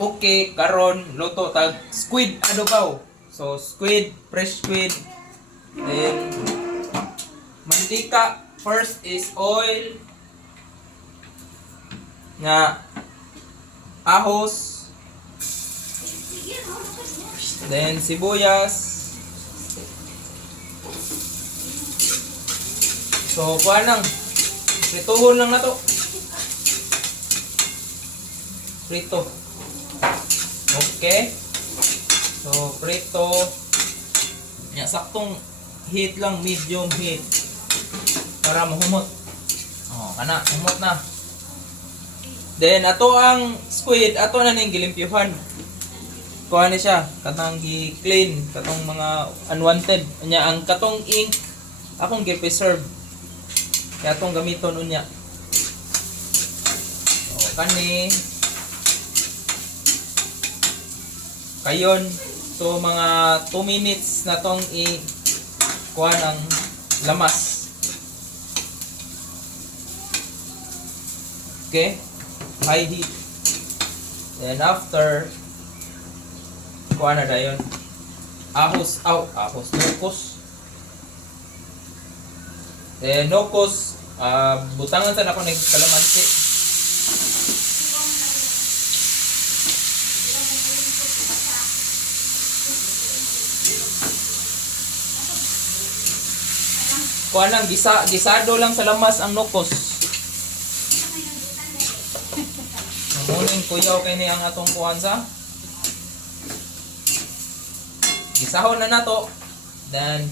Okay, karon luto tag squid adobaw. So squid, fresh squid. Then mantika. First is oil nga ahos. Then sibuyas. So kuha lang. Prituhon lang na to. Prito. Okay. So prito. Ya, saktong heat lang, medium heat. Para mahumot. Oh, kana, humot na. Then ato ang squid, ato na ning gilimpyuhan. Kuha ni siya, katong gi-clean, katong mga unwanted. Unya ang katong ink akong gi-preserve. Kaya atong gamiton unya. So kani kayon, so mga 2 minutes na tong kuha ng lamas. Okay? High heat. Then after, kuha na dayon. Ahos, nukos. Then nukos, butangan sa ako ng kalamansi. Kuha lang, gisado lang sa lamas ang nukos. Mamuning kuyaw kay ni ang atong kuhan sa. Gisahon na nato. Then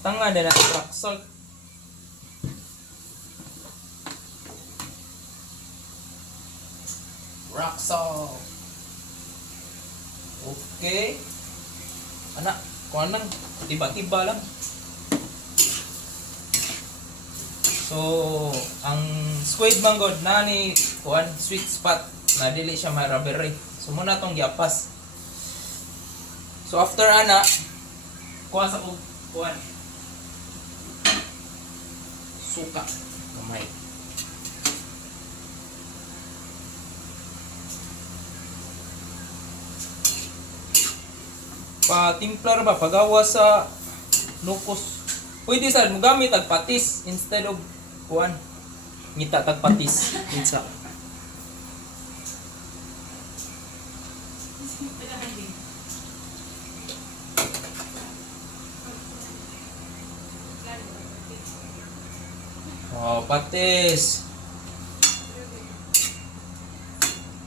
tanga na natin rock salt. Rock salt. Okay. Anak, kuha lang. Tiba-tiba lang. So, ang squid manggod na ni kuan sweet spot na dili siya marabere. So muna tong giapas. So after ana kuha sa kuan suka gamay. Pa-timplar ba pagawas sa nukos. Pwede sa mugamit tag patis instead of kuan ngita tag patis pizza. Oh, patis.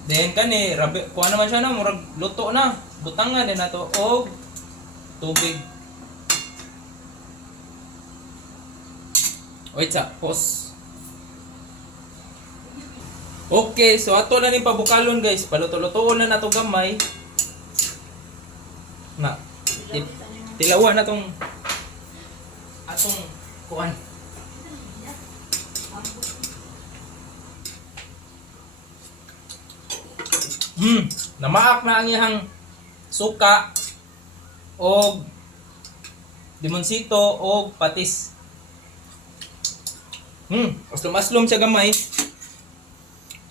Then kani rabi kuan naman siya na murag luto na. Butangan din nato og tubig. Wait sa, pause. Okay, so ato na ning pabukalon guys. Paluto-lutoon na nato gamay. Na. Tilawan na tong atong kuan. Namaak na ang iyang suka og limonsito og patis. Aslom-aslom siya gamay.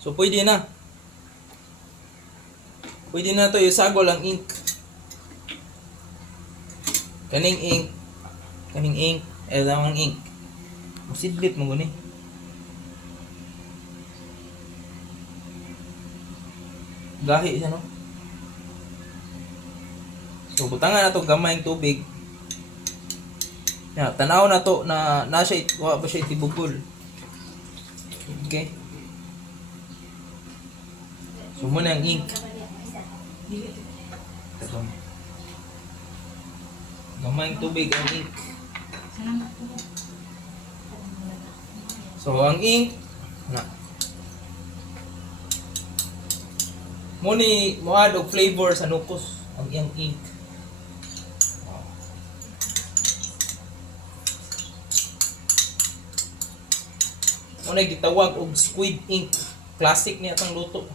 So pwede na. Pwede na to isagol ang ink. Kaning ink, ang ink. Musidlit mo guni. Gahi siya no. So butangan na to gamay ng tubig. Ya, tanaw na to na siya wa ba siya tibugol. Okay. So muna ang ink. Gamay ng tubig ang ink. So ang ink na muni mo add og flavor sa nukos ang iyang ink. Muna gitawag og squid ink. Classic niya atong luto.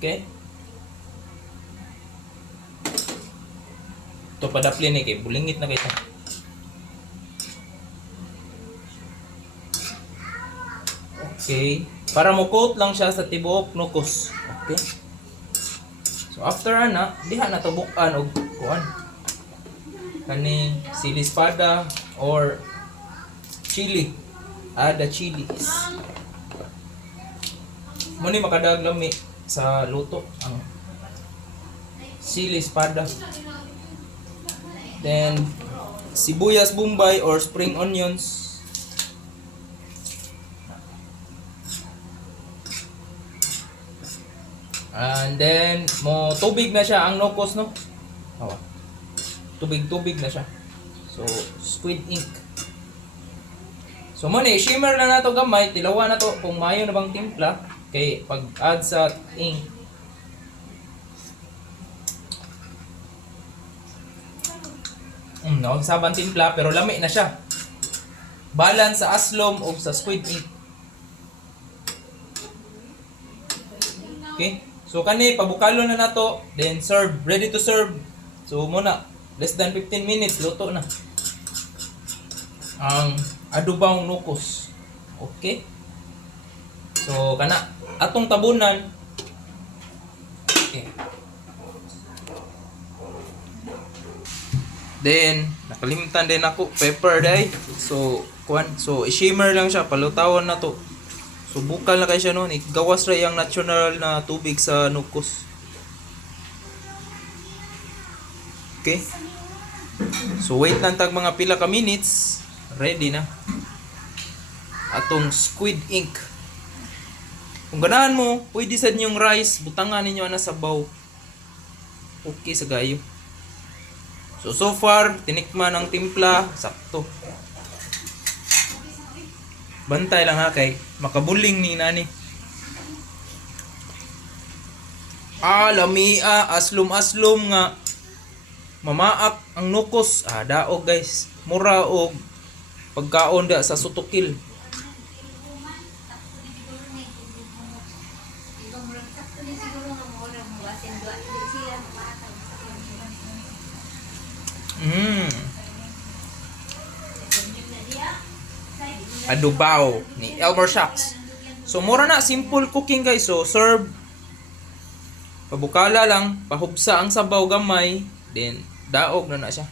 Okay. Ito padapli ni kay bulingit na kita. Okay. Para mo coat lang siya sa tibuok nukos. Okay. So after ana, diha na to bukan og kuan. Kani sili espada or chili. Ada chilis. Muni makadag lami sa luto ang sili espada. Then sibuyas bombay or spring onions. And then mo tubig na siya ang nukos, no? Oh. Tubig-tubig na siya. So squid ink. So mo ni shimmer na nato gamay, tilawan na to kung mayo na bang timpla kay pag add sa ink. No, sabang timpla pero lami na siya. Balance sa aslom o sa squid ink. Okay? So kani pabukalo na nato, then serve, ready to serve. So muna less than 15 minutes luto na ang adubang nukos. Okay? So kana atong tabunan. Okay. Then nakalimutan din ako pepper day. So i-shimmer lang siya, palutawan na to. So bukal na kayo siya noon, igawas ra yung natural na tubig sa nukos. Okay? So wait lang tag mga pila ka minutes, ready na atong squid ink. Kung ganahan mo, pwede sa inyong rice, butangan ninyo na sabaw. Okay sa gayo. So far, tinikman ang timpla, sakto. Bantay lang ha kay makabuling ni nani. Lamia, aslom-aslom nga. Mamaak ang nukos. Daog guys. Mura og pagkaon da sa sutukil. Adobo ni Elmer Shocks. So mura na, simple cooking guys. So serve, pabukala lang, pahubsa ang sabaw gamay, then daog na siya.